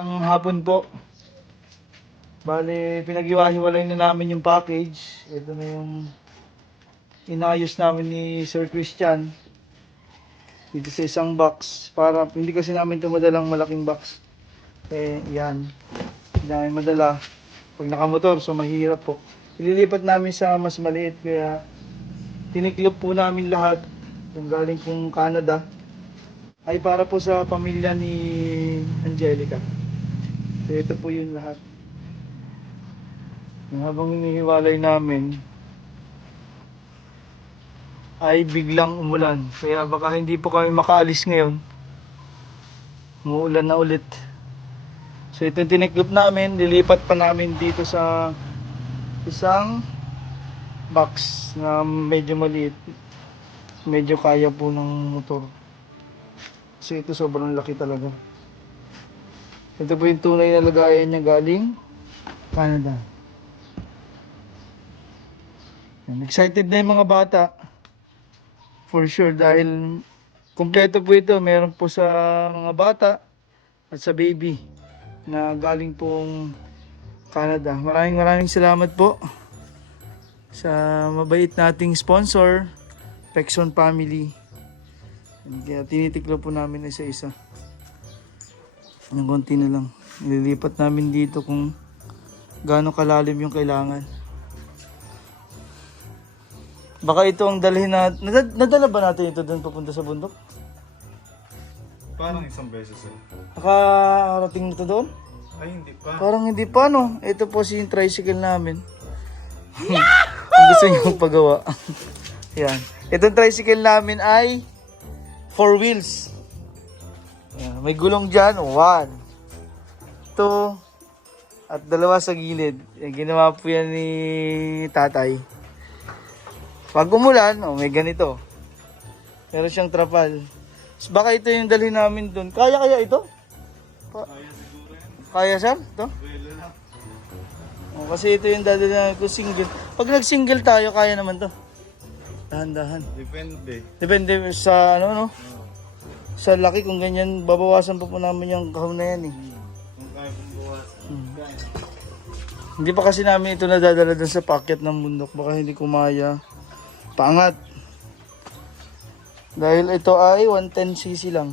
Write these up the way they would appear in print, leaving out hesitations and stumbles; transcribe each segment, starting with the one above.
Ang hapon po, bale pinag-iwa-hiwalay na namin yung package. Ito na yung inayos namin ni Sir Christian dito sa isang box para hindi kasi namin ito madalang malaking box. Yan, hindi namin madala pag nakamotor, so mahirap po. Ililipat namin sa mas maliit kaya tiniklop po namin lahat yung galing pong Canada ay para po sa pamilya ni Angelica. So ito po yun lahat. Habang inihiwalay namin ay biglang umulan. Kaya baka hindi po kami makaalis ngayon. Umuulan na ulit. So ito yung tiniklop namin. Lilipat pa namin dito sa isang box na medyo maliit. Medyo kaya po ng motor. So ito sobrang laki talaga. Ito po yung tunay na lagayan niya galing Canada. Excited na yung mga bata. For sure dahil kumpleto po ito. Meron po sa mga bata at sa baby na galing pong Canada. Maraming salamat po sa mabait nating sponsor, Pexon Family. Kaya tinitiklo po namin isa-isa. Ng konti na lang. Nililipat namin dito kung gaano kalalim yung kailangan. Baka ito ang dalhin na... Nadala ba natin ito doon papunta sa bundok? Parang isang beses eh. Nakarating na ito doon? Ay, hindi pa. Parang hindi pa, no? Ito po si yung tricycle namin. Kung gusto nyo pagawa. Yan. Itong tricycle namin ay 4 wheels. Yan. May gulong dyan. 1, 2, at 2 sa gilid. Yan, ginawa po yan ni tatay. Pag umulan, may ganito. Meron siyang trapal. So, baka ito yung dalhin namin doon. Kaya ito? Kaya siguro yan. Kaya sir? Ito? Wala na. Kasi ito yung dadalhin namin kung single. Pag nag-single tayo, kaya naman to. Dahan-dahan. Depende. Depende sa no? Sa laki, kung ganyan, babawasan pa po namin yung kahon na yan eh. Kung kaya kong bawasan. Kaya. Hindi pa kasi namin ito nadadala dun sa packet ng bundok. Baka hindi kumaya. Pangat. Dahil ito ay 110cc lang.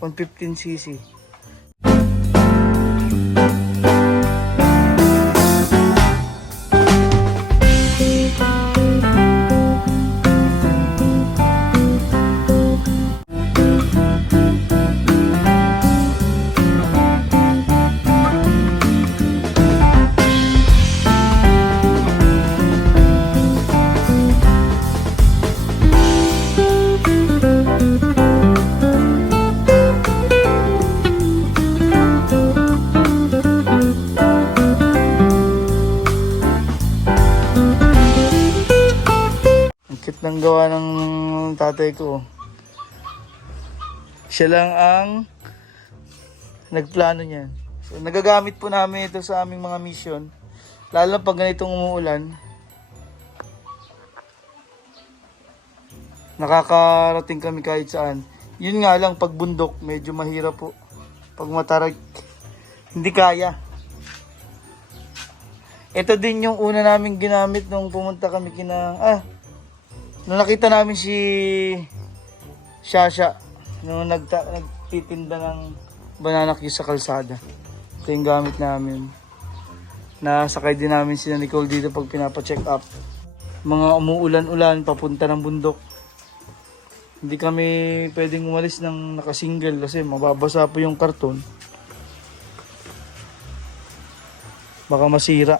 115cc. Kit ng gawa ng tatay ko. Siya lang ang nagplano niyan. So, nagagamit po namin ito sa aming mga mission. Lalo pag ganitong umuulan. Nakakarating kami kahit saan. Yun nga lang, pag bundok, medyo mahirap po. Pag matarag, hindi kaya. Ito din yung una namin ginamit nung pumunta kami nung nakita namin si Shasha nung nagtitinda ng banana cue sa kalsada. Ito yung gamit namin. Nasakay din namin si Nicole dito pag pinapacheck up. Mga umuulan-ulan papunta ng bundok. Hindi kami pwedeng umalis ng nakasingle kasi mababasa po yung karton. Baka masira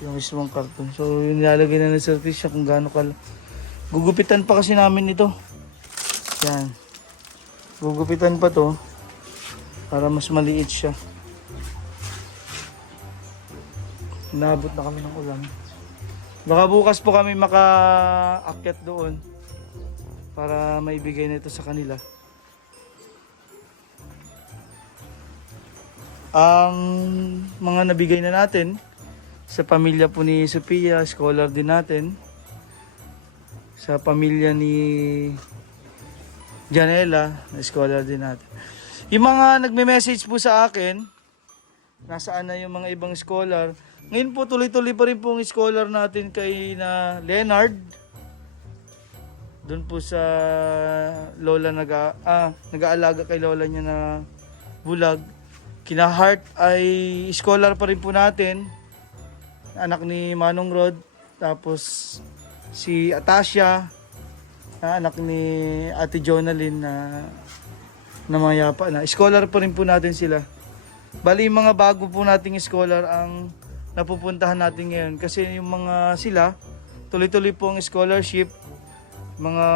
yung mismong karton. So yun, nilalagay na ng service siya kung gaano gugupitan pa kasi namin ito. Yan. Gugupitan pa to para mas maliit siya. Nabot na kami ng ulan. Baka bukas po kami makaakyat doon para maibigay na ito sa kanila. Ang mga nabigay na natin sa pamilya po ni Sophia, scholar din natin. Sa pamilya ni Janela, scholar din natin. Yung mga nagme-message po sa akin, nasaan na yung mga ibang scholar. Ngayon po tuloy-tuloy pa rin po ang scholar natin kay na Leonard. Doon po sa lola nag-aalaga kay lola niya na bulag. Kina Heart ay scholar pa rin po natin. Anak ni Manong Rod. Tapos si Atasha, anak ni Ate Jonalyn na mayapa na. Scholar pa rin po natin sila. Bali yung mga bago po nating scholar ang napupuntahan natin ngayon. Kasi yung mga sila, tuloy-tuloy po ang scholarship. Mga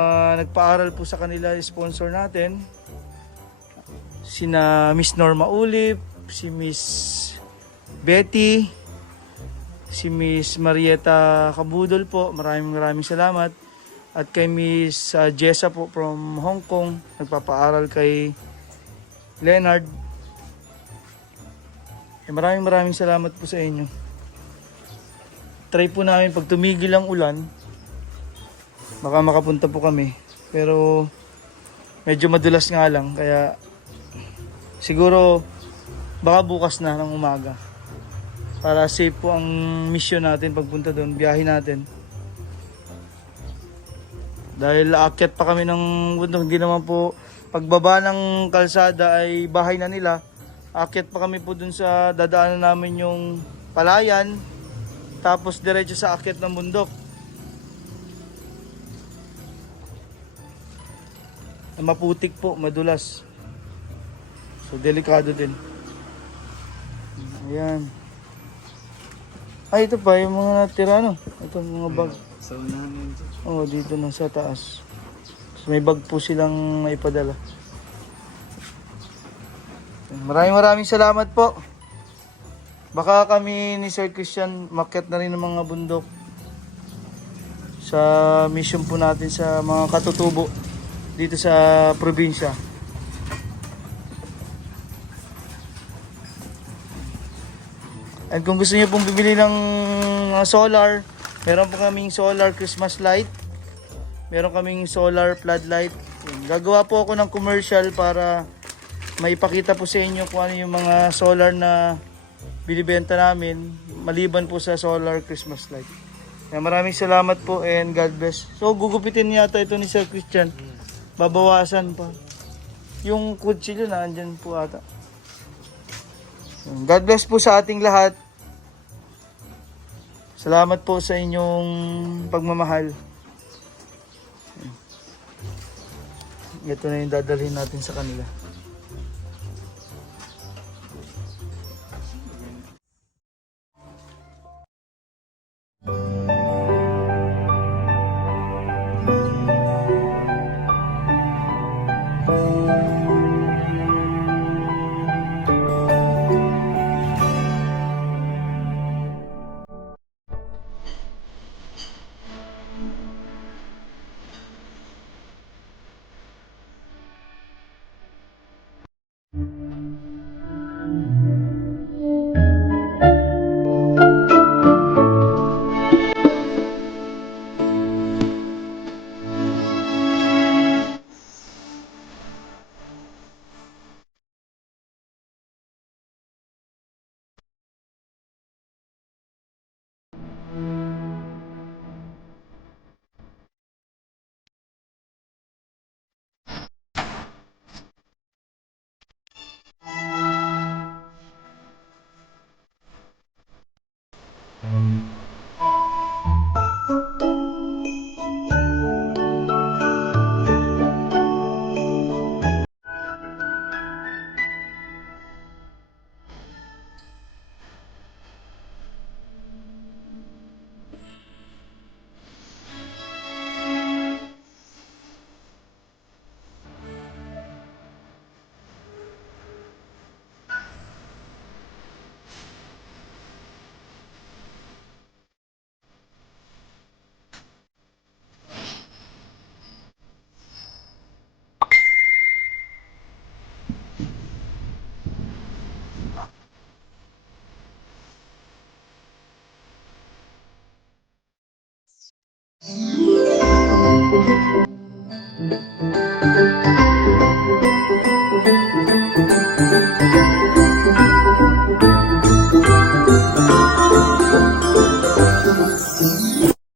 nagpaaral po sa kanila, sponsor natin. Sina Miss Norma Ulip, si Miss Betty, si Miss Marieta Kabudol po. Maraming salamat. At kay Miss Jessa po from Hong Kong, nagpapaaral kay Leonard. Maraming salamat po sa inyo. Try po namin pag tumigil ang ulan, baka makapunta po kami. Pero medyo madulas nga lang, kaya siguro baka bukas na ng umaga. Para safe po ang mission natin pagpunta doon, biyahe natin. Dahil aakyat pa kami ng bundok, hindi naman po pagbaba ng kalsada ay bahay na nila. Aakyat pa kami po dun sa dadaanan namin yung palayan, tapos diretso sa aakyat ng bundok. Maputik po, madulas. So delikado din. Ayan. Ay, ito pa yung mga natira, no? Ito mga bag. Sa unahan yun. Oh, dito na sa taas. So, may bag po silang naipadala. Maraming salamat po. Baka kami ni Sir Christian makyat na rin ng mga bundok sa mission po natin sa mga katutubo dito sa probinsya. At kung gusto niyo pong bibili ng solar, meron po kaming solar Christmas light. Meron kaming solar floodlight. Gagawa po ako ng commercial para maipakita po sa inyo kung ano yung mga solar na binibenta namin maliban po sa solar Christmas light. Kaya maraming salamat po and God bless. So gugupitin yata ito ni Sir Christian. Babawasan pa. Yung kutsilyo na andyan po ata. God bless po sa ating lahat. Salamat po sa inyong pagmamahal. Ito na yung dadalhin natin sa kanila.